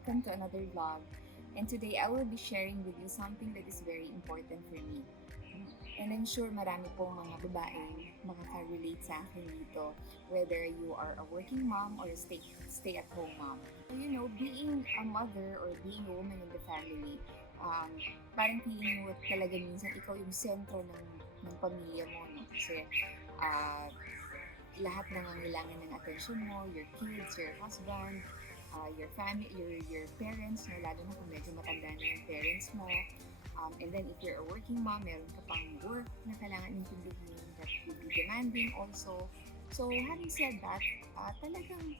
welcome to another vlog. And today I will be sharing with you something that is very important for me. And I'm sure marami pong mga babae makaka-relate sa akin dito, whether you are a working mom or a stay-at-home mom. So, being a mother or being a woman in the family, parang feeling mo talaga minsan ikaw yung sentro ng pamilya mo, no? Kasi lahat nangangailangan ng attention mo, your kids, your husband, your family, your parents, no? Lalo na kung medyo matanda na yung parents mo. And then if you're a working mom, meron ka pang work na kailangan intindihin that will be demanding also. So having said that, talagang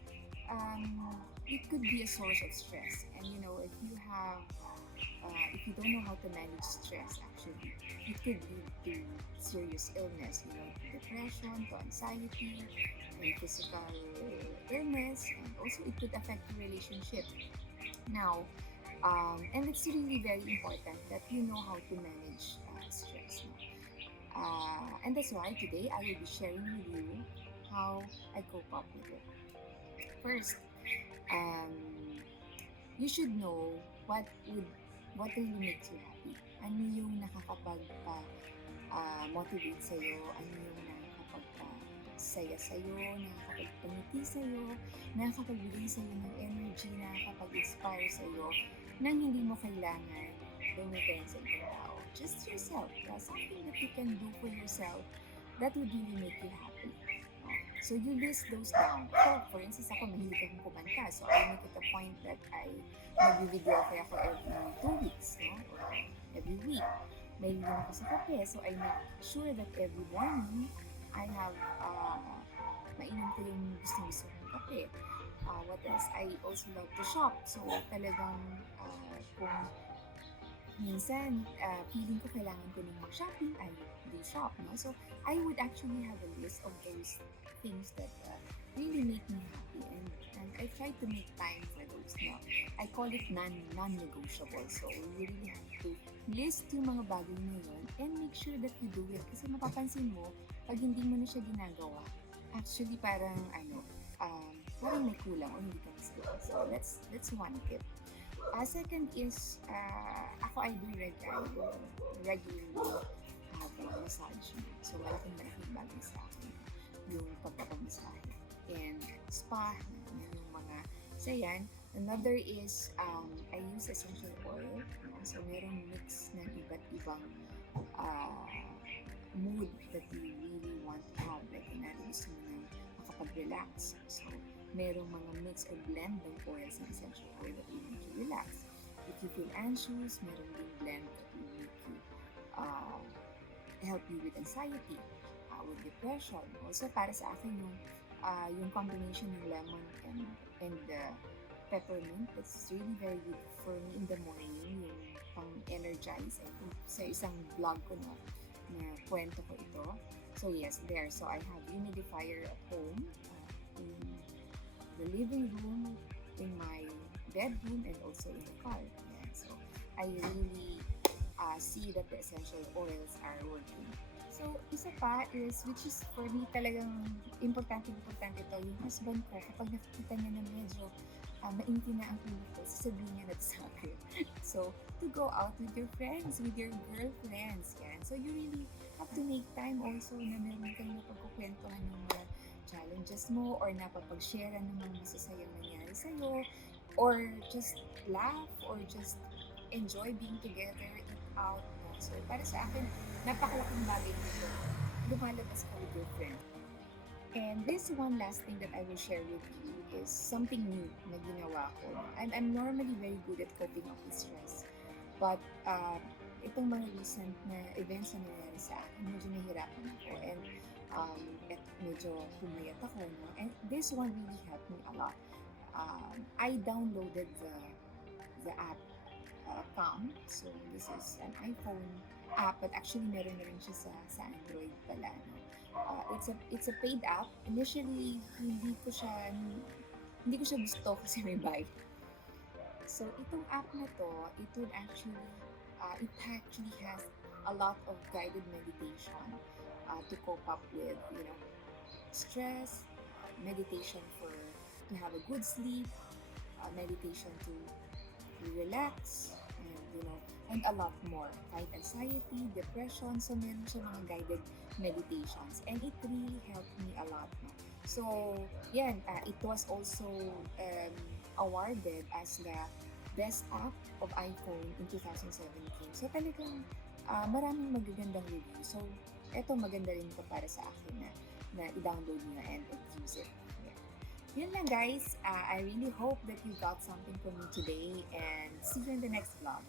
it could be a source of stress. And if you don't know how to manage stress, actually, it could lead to serious illness, depression, to anxiety, and physical illness, and also it could affect your relationship. Now, and it's really very important that you know how to manage stress. And that's why today I will be sharing with you how I cope up with it. First, um, you should know what really makes you happy. Ano yung nakakapag-motivate sa'yo, ano yung nakakapag-saya sa'yo, nakakapag-pangiti sa'yo, nakakapagbigay sa'yo ng energy, nakakapag-inspire sa'yo, nang hindi mo kailangan gamitin sa ibang tao. Just yourself. Something that you can do for yourself that would really make you happy. So you list those down. So, for instance, ako mahilig akong kumanta. So I make it a point that I mag-video ako every 2 weeks, no? Or every week. Mahilig ako sa kape. So I make sure that every morning I have mainom ko yung gusto kong kape. What else? I also love to shop. So talagang kung minsan feeling ko kailangan ko nang mag-shopping, I do shop. No? So I would actually have a list of those things that really make me happy, and I try to make time for those. Now, I call it non-negotiable. So you really have to list yung mga bagay na yun and make sure that you do it. Kasi mapapansin mo, pag hindi mo na siya ginagawa, actually parang parang may kulang o hindi ka masaya. So that's one tip. Second is, ako I do regularly have a massage. So malaking bagay sa akin yung pagpapamasahe. And spa, yung mga, so yan. Another is, I use essential oil. So merong mix ng iba't ibang mood that you really want to have. Like, gusto mo na makapag-relax. So, merong mga mix or blend ng oils ng essential oil that will make you relax. If you feel anxious, meron din blend that will make you help you with anxiety, with depression. Also, para sa akin, yung combination ng lemon and peppermint, that's really very good for me in the morning, yung pang-energize. Sa isang vlog ko na kwento ko ito. So yes, there. So I have humidifier at home, in the living room, in my bedroom, and also in the car. Yeah. So I really see that the essential oils are working. So, isa pa is, which is for me talagang importante ito, yung husband ko, kapag nakikita niya na medyo mainti na ang ulo ko, sasabihin niya na sa akin. So, to go out with your friends, with your girlfriends, yan. So, you really have to make time also na meron kang napagkukwentuhan ng mga challenges mo, or napapag-share ng mga masasayang nangyari sa'yo, or just laugh, or just enjoy being together, eat out. So, para sa akin, napakalaking bagay nito. Lumalabas ka with your friend. And this one last thing that I will share with you is something new na ginawa ko. I'm normally very good at coping up with stress. But itong mga recent na events na nangyari sa akin, medyo nahirapan ako. And medyo humayat ako. No? And this one really helped me a lot. I downloaded the app Calm. So, this is an iPhone app, but actually meron na rin siya sa Android pala. No? It's a paid app. Initially, hindi ko siya gusto kasi may bayad. So, itong app na to, it actually has a lot of guided meditation to cope up with, stress, meditation to have a good sleep, meditation to you relax, and and a lot more. Fight anxiety, depression, so meron siya mga guided meditations, and it really helped me a lot, no? So, yan, it was also awarded as the best app of iPhone in 2017. So, talagang maraming magagandang review. So, eto maganda rin ito para sa akin na i-download nyo and use it. Yeah. Yun lang guys. I really hope that you got something from me today and see you in the next vlog.